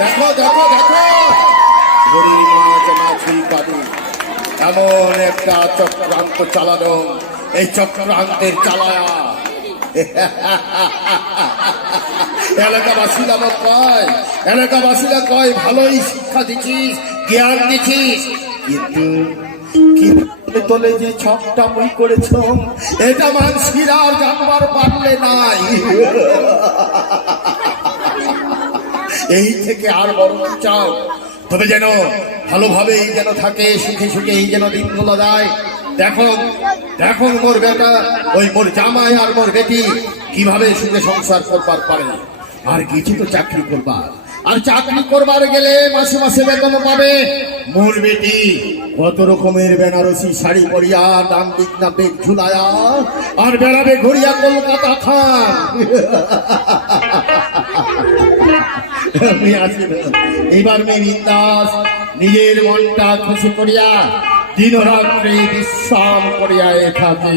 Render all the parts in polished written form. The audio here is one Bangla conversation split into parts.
দেখো দেখো দেখো বুড়ি মাছ মাছি কাঁদে এমন একটা চক্রান্ত চালানো, এই চক্রান্তের চালায়া এলাকাবাসীরা কয় ভালোই শিক্ষা দিছিস, জ্ঞান দিছিস, কিন্তু তোলে যে ছকটা মুই করেছ এটা মানুষেরা জানবার পারলে নাই। এই থেকে আর বড় চাও, তবে যেন ভালোভাবে এই যেন থাকে, সুখে সুখে এই যেন দিনগুলো যায়। দেখো দেখো মোর বেটা, ওই মোর জামাই আর মোর বেটি কিভাবে সুখে সংসার করবার পারে। আর কিছু তো চাকরি করবার, আর চাকরি করবার গেলে মাসে মাসে বেতন পাবে। মোর বেটি কত রকমের বেনারসি শাড়ি পরিয়া, দাম দিক না বেগ ঝুলায়া, আর বেড়াবে ঘুরিয়া কলকাতা খান। এইবার মেয়ে বিন্দাস নিজের মনটা খুশি করিয়া দিন রাত্রে বিশ্রাম করিয়া থাকে।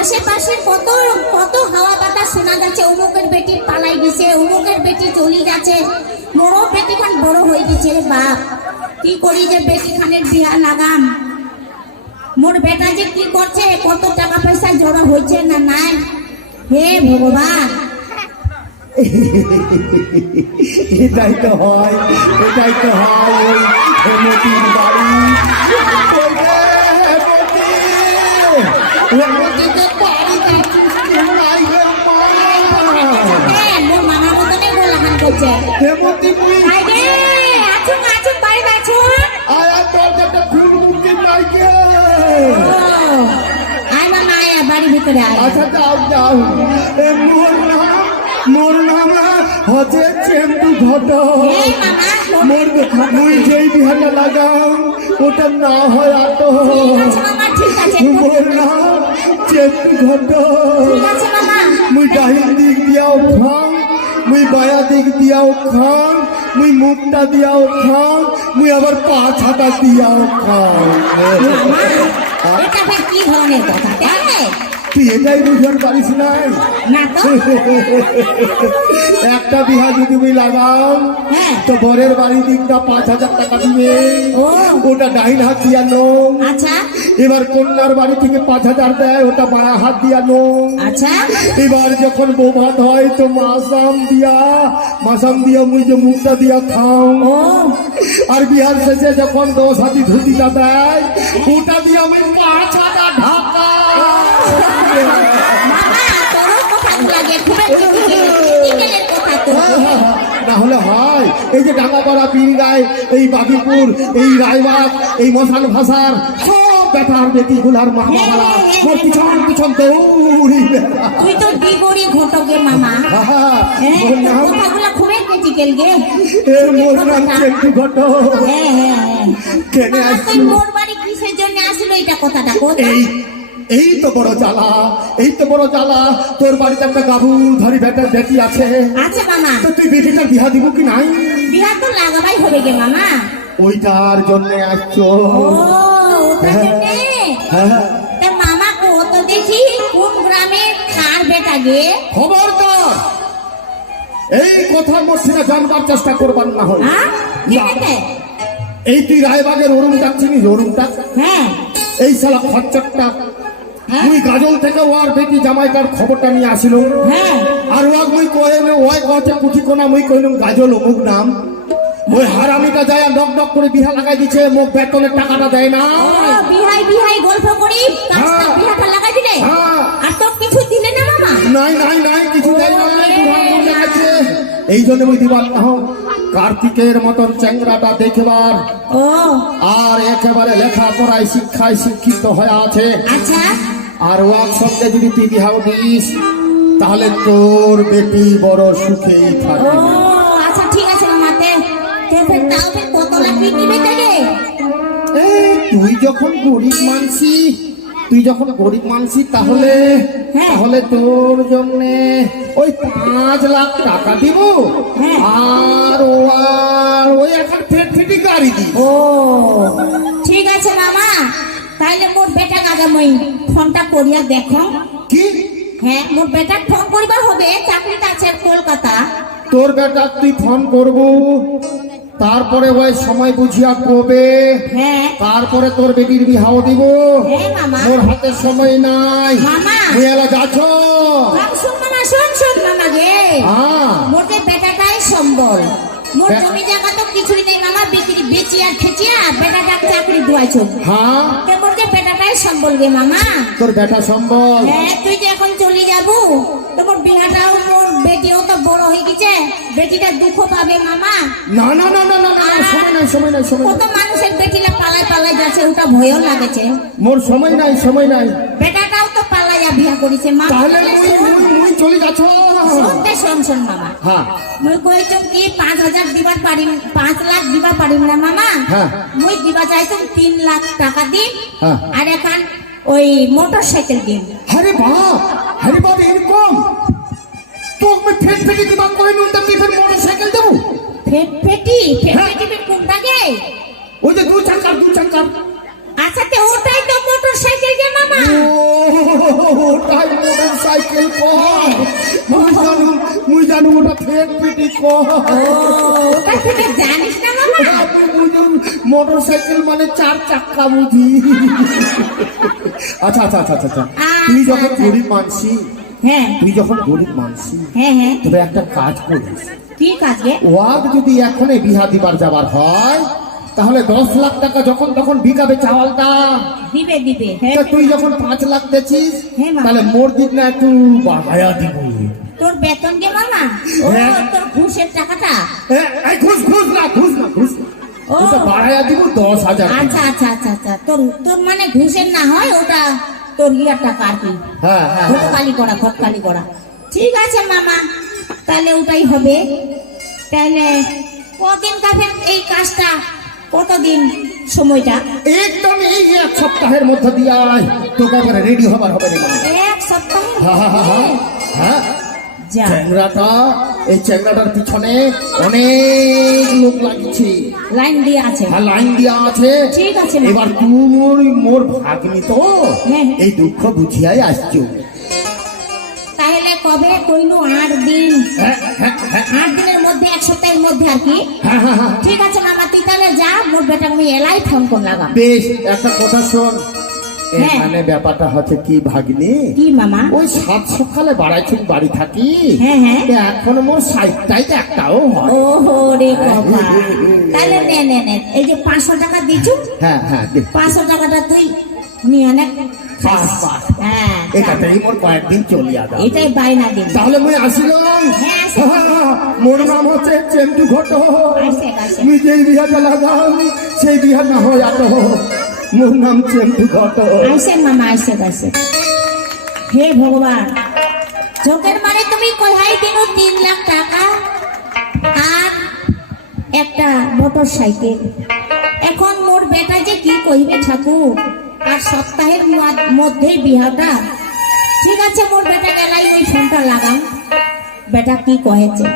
আশেপাশে কত কত হাওয়া বাতাস শোনা যাচ্ছে, অমুকের বেটি পালাই দিছে, অমুকের বেটি চলি যাচ্ছে, মোরও বেটি খান বড় হয়ে গেছে রে বাপ। কি করি যে বেটি খানের বিয়া লাগাম, মোর বেটা যে কি করছে, কত টাকা পয়সা জড়ো হয়েছে না নাই, হে ভগবান। এটাই তো হয়, এটাই তো হয় ওই হেমতির বাড়ি। আচ্ছা যাও যাও, মোর নাম হচ্ছে চেন্দু ঘটক। মুই যেই বিহাটা লাগাম ওটা না হয় আত। মোর নাম চেন্দু ঘটক। মুই ডাহিন দিক দিয়াও খাম, মুই বায়া দিক দিয়াও খাম, মুই মুখটা দিয়াও খাম, মুই আবার পাঁচ হাতা দিয়াও খাম। কি ধরনের কথা তুই এটাই বুঝতে পারিস নাই? একটা বিহা যদি তুমি লাগাও তো বরের বাড়ির দিকটা 5,000 টাকা দিবে, ওটা ডাইন হাত দিয়া নো। আচ্ছা, এবার কন্যার বাড়ি থেকে 5,000 দেয়, ওটা বায়া হাত দিয়া নো। আচ্ছা, এবার যখন বউ ভাত হয় তো মাসাম দিয়া মুই যে মুখটা দিয়া খাও। আর বিহার শেষে যখন 10 হাতি ধুতিটা দেয় ওটা দিয়া আমি 5,000 ঢাকা। না হলে হয় এই যে ডাঙ্গাপাড়া, পীরগাঁয়, এই বাকিপুর, এই রায়বাগ, এই মশাল ভাষার সব ব্যাপার বেটি গুলার মা বাবারা মোর পিছন পিছন দৌড়ি। তুই তো বিগড়ি ঘটকে মামা, কথাগুলো খুবই ক্রিটিক্যাল গে। মোর নাম চেটু ঘটক। কেনে আসছি মোর বাড়ি কিসের জন্য আসলো এটা কথাটা কো। এই তো বড় জ্বালা, এই তো বড় জ্বালা। তোর বাড়িতে একটা গাবু ধরি বেটি আছে। আচ্ছা মামা, তো তুই বেটিটার বিহা দিব কি নাই? বিহা তো লাগাবাই হবে গে মামা। ওইটার জন্য আসছো? মামা কো তো দেখি কোন গ্রামে কার বেটা গে। খবরদার এই কথার মধ্যে জানবার চেষ্টা করবার না হয়। এই তুই রায়বাগের অরুণটা চিনিস? অরুণটা, হ্যাঁ, এই শালা খচ্চরটা মুই গাজল থেকে ওর বেটি জামাইটার খবরটা নিয়ে আসিল। আর ওয়াক মুই কইলে ওই কতে পুঁথি কোনা মুই কইলাম গাজল অমুক নাম। ওই হারামিটা যায় নক নক করে বিহা লাগাই দিছে, মোক বেতনের টাকাটা দেয় না। বিহাই গল্প করি বিহাটা লাগাই দিলে আর তো কিছু দিলে না মামা? নাই কিছু দেয় না। এই জন্য মুই দিবার না কার্তিকের মতন চ্যাংরাটা দেখবার, আর একেবারে লেখাপড়ায় শিক্ষায় শিক্ষিত হয়ে আছে। আচ্ছা, আর ওয়ার সঙ্গে যদি তুই বিহাও দিস তাহলে তোর বেটি বড় সুখেই থাকবে। আচ্ছা ঠিক আছে মামাতে, কত লাখ নিবে তাকে? এই তুই যখন গরিব মানসি তাহলে হ্যাঁ। তাহলে তোর জন্য ওই 5 লাখ টাকা দিব। হ্যাঁ। আর ওই এখন ফেটি গাড়ি দি। ও ঠিক আছে মামা, তাইলে মোর বেটা কাকা মই ফোনটা করিয়া দেখো। কি হ্যাঁ, মোর বেটার ফোন করিবার হবে, চাকরিটা আছে কলকাতা। তোর বেটা তুই ফোন করবো, তারপরে ওই সময় বুঝিয়া কবে, হ্যাঁ তারপরে তোর বেটির বিহাও দিব। হ্যাঁ মামা। মোর হাতে সময় নাই। মামা। তুই এলা যাচ্ছ। শোন মামা, শোন মামা গে, হ্যাঁ মোর যে বেটাটাই সম্বল। মোর বে- জমি জায়গা তো কিছুই নেই মামা, বিক্রি বেচি আর খেচিয়া বেটাটা চাকরি দুয়াইছো। হ্যাঁ মোর যে বেটাটাই সম্বল গে মামা। তোর বেটা সম্বল। হ্যাঁ, তুই যে এখন চলে যাবো, তোমার বিহাটাও মোর বেটিও তো বড় হয়ে গেছে, বেটিটা দুঃখ পাবে মামা। না না না না না না, সময় নাই। কত মানুষের বেটিলা পালাই যাচ্ছে, ওটা ভয়ও লাগেছে। মোর সময় নাই। বেটাটাও তো পালাইয়া বিয়া করেছে মা। তাহলে মুই চলে যাচ্ছ। শোন মামা, হ্যাঁ মুই কইছো কি 5,000 দিবার পারিম, 5 লাখ দিবা পারিম না মামা। হ্যাঁ। মুই দিবা চাইছো 3 লাখ টাকা দিন। হ্যাঁ। আর এখন ওই মোটর সাইকেল দিন। আরে বাপ এরকম তো আমি ফেটি দিবা করে নুন তুই ফের মোটরসাইকেল দেবো। ফেটি হ্যাঁ। কোনটা গে? ওই যে 2 চাকার আচ্ছা, তো ওটাই তো মোটর সাইকেল গে মামা। ওটাই মোটরসাইকেল কয়। মুই জানো ওটা ফেটি কয়। ওটা থেকে জানিস না মামা? মোটরসাইকেল মানে 4 চাকা বুঝি। আচ্ছা তুই যখন গরিব মানসি, হ্যাঁ হ্যাঁ তবে একটা কাজ করিস। কি কাজ গে? ওয়াক যদি এখনই বিহা দিবার যাবার হয়, তাহলে 10 লাখ টাকা যখন তখন বিকাবে চাওয়ালটা। দিবে হ্যাঁ। তা তুই যখন 5 লাখ দিছিস, হ্যাঁ, মা। তাহলে মোর দিক না একটু বাড়ায়া দিব। তোর বেতন গে মামা? ও হ্যাঁ। তোর ঘুষের টাকাটা? এই ঘুষ না ও। ওটা বাড়ায়া দিব 10,000। আচ্ছা, তোর মানে ঘুষের না হয়, ওটা তোর ইয়ার টাকা আর কি। হ্যাঁ ঘটকালি করা। ঠিক আছে মামা, তাহলে ওটাই হবে। তাহলে কদিন কাফের এই কাজটা, কতদিন সময়টা? একদম এই 1 সপ্তাহের মধ্যে দিয়ে আয়, তোকে এবারে রেডি হবার হবে রে মা। 1 সপ্তাহ? হ্যাঁ যা, এই চ্যাংড়াটার পিছনে অনেক লোক লাগছে, লাইন দিয়ে আছে। লাইন দেওয়া আছে। ঠিক আছে মা। এবার তুই মোর ভাগ্নি তো হ্যাঁ। এই দুঃখ বুঝিয়াই আসছো। তাহলে কবে কইলু? 8 দিন। হ্যাঁ 8 দিনের মধ্যে, 1 সপ্তাহের মধ্যে আর কি। ঠিক আছে মামা, তুই তাহলে যা, মোর বেটা আমি এলাই ফোন করে লাগাম। বেশ, একটা কথা শোন। হ্যাঁ। এখানে ব্যাপারটা হচ্ছে কি ভাগ্নি, কি মামা? ওই 7 সকালে বাড়াইছুন বাড়ি থাকি। হ্যাঁ। এখন মোর 60টাই একটাও হয়। ওহো রে বাবা, তাহলে নে এই যে 500 টাকা দিছু, হ্যাঁ দে। 500 টাকাটা তুই নিয়ে নে। বাস। হ্যাঁ, এটাতেই মোর কয়েকদিন চলিয়া যাবে। এটাই বাইনা দিন। তাহলে মুই আসিলাম। হ্যাঁ, আসো। মোর নাম হচ্ছে চেন্টু ঘটক। আসে। মুই যেই বিহাটা লাগাম সেই বিহা না হয় আত। মোর নাম চেন্টু ঘটক। আইসে মামা, আইসে। হে ভগবান, চোখের মানে তুমি কহাই দিন 3 লাখ টাকা আর একটা মোটর সাইকেল। এখন মোর বেটা যে কি কইবে ঠাকুর, আর সপ্তাহের মধ্যেই বিহাটা। ঠিক আছে, মোর বেটা গেলাই ওই ফোনটা লাগাম, বেটা কি কহেছে।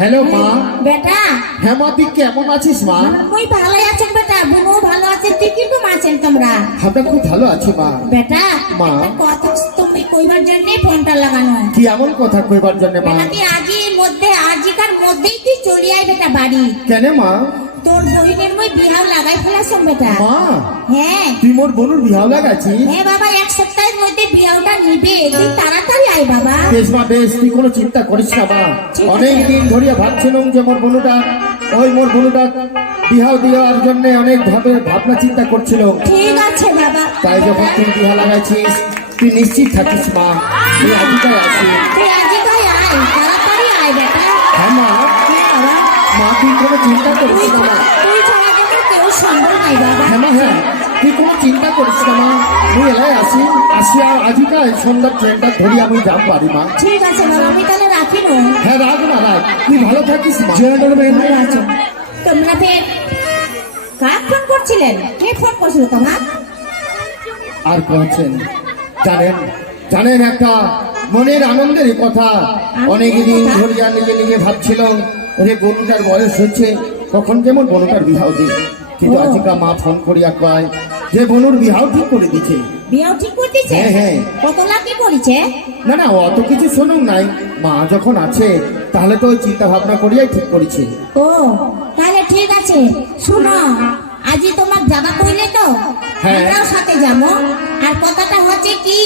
হ্যালো মা। বেটা, হ্যাঁ মা, তুই কেমন আছিস মা? মুই ভালোই আছেন বেটা, বুনো ভালো আছে। তুই কিরকম আছেন তোমরা? আমরা খুব ভালো আছি মা। বেটা, মা। একটা কথা তুমি কইবার জন্য ফোনটা লাগানো। কি এমন কথা কইবার জন্য মা? বেটা, তুই আজিকার মধ্যেই তুই চলে আয় বেটা বাড়ি। কেন মা? তোর বহিনের মই বিহাও লাগাই ফেলাছ বেটা। মা, হ্যাঁ তুই মোর বোনের বিহাও লাগাইছিস? হ্যাঁ বাবা, 1 সপ্তাহের মধ্যে বিহাওটা নিবে, তুই তাড়াতাড়ি আয় বাবা। বেশ, তুই কোনো চিন্তা করিস না মা। ঠিক আছে। অনেক দিন ধরিয়া ভাবছিলাম যে মোর বোনটা বিহাও দেওয়ার জন্য অনেক ভাবনা চিন্তা করছিল। ঠিক আছে বাবা। তাই যখন তুই বিহা লাগাইছিস তুই নিশ্চিত থাকিস মা, তুই আজকাল আসিস। তুই আজকাল আয়, তাড়াতাড়ি আয় বেটা। হ্যাঁ মা, কি বাবা? মা তুই কোনো চিন্তা করিস তুই না মা। তুই ছাড়া দেখো কেউ সম্ভব নাই বাবা। হ্যাঁ মা, হ্যাঁ তুই কোনো চিন্তা করিস না মা, তুই এলাই আসিয়া আজিকাল সন্ধ্যার ট্রেনটা ধরি আমি যাব পারি মা। ঠিক আছে বাবা, আমি তাহলে রাখি নো। হ্যাঁ রাখ না রাখ, তুই ভালো থাকিস মা। ভালো আছো তোমরা? ফের কার ফোন করছিলেন? কে ফোন করছিল তোমার? আর বলছেন জানেন জানেন একটা মনের আনন্দের কথা। অনেকদিন ধরিয়া নিজে নিজে ভাবছিল যে বনুটার বয়স হচ্ছে, কখন যেমন বনুটার বিহাও দিই, কিন্তু ও। আজকা মা ফোন করিয়া কয় যে বনুর বিহাও ঠিক করে দিছে। বিয়েও ঠিক করতেছে? হ্যাঁ, হ্যাঁ। কত লাখ কি করেছে? না না, অত কিছু শুনুন নাই, মা যখন আছে তাহলে তো ওই চিন্তা ভাবনা করিয়াই ঠিক করেছে। ও তাহলে ঠিক আছে, শুনো আজই তোমার যাবা কইলে তো হ্যাঁ। আমরাও সাথে যাবো। আর কথাটা হচ্ছে কি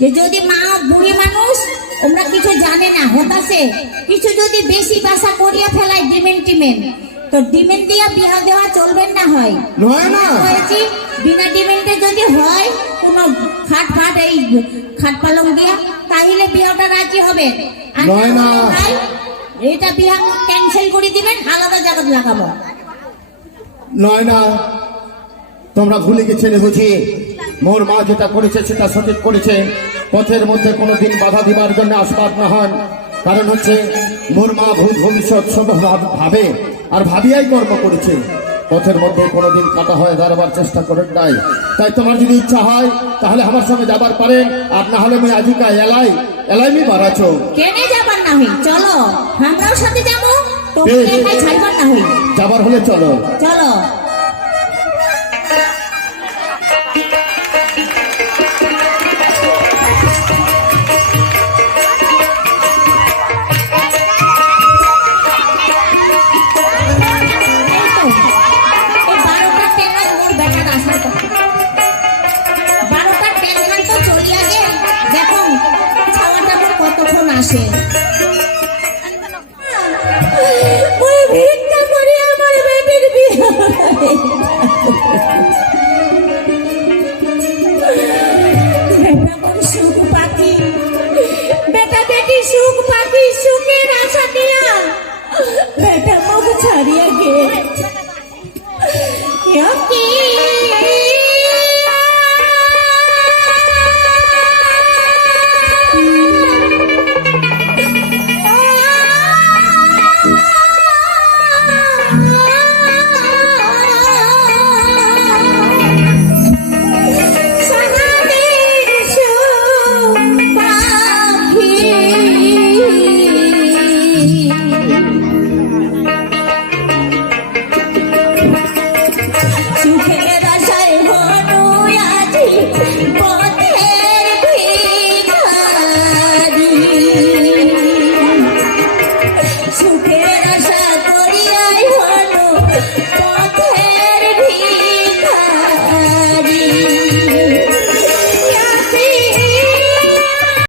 যে যদি মা বুড়ি মানুষ, ওমরা কিছু জানে না, হতাছে কিছু যদি বেশি বাসা করিয়া ফেলায় ডিমেন্ট তো ডিমেন্ট দিয়া বিয়া দেওয়া চলবে না। হয় নয় না। হয়েছি বিনা ডিমেন্টে যদি হয় কোনো খাট এই খাট পালং দিয়া, তাহলে বিয়াটা রাজি হবে। আর নয় না। ভাই, এটা বিয়া ক্যান্সেল করে দিবেন, আলাদা জায়গা লাগাবো। নয় না, তোমরা ভুলে গেছিলে বুঝি, মোর মা যেটা করেছে সেটা সঠিক করেছে। পথের মধ্যে কোনোদিন বাধা দিবার জন্য আসবাব না হন, কারণ হচ্ছে মোর মা ভূত ভবিষ্যৎ সব ভাবে আর ভাবিয়াই কর্ম করেছে। পথের মধ্যে কোনোদিন কাটা হয়ে দাঁড়াবার চেষ্টা করেন নাই। তাই তোমার যদি ইচ্ছা হয় তাহলে আমার সঙ্গে যাবার পারেন, আর না হলে আমি আজিকা এলাইমি বাড়াছো। কেনে যাবার না হই, চলো আমরাও সাথে যাবো, বেশ। তোমাকে একাই ছাড়বার না হই। যাবার হলে চলো। চলো।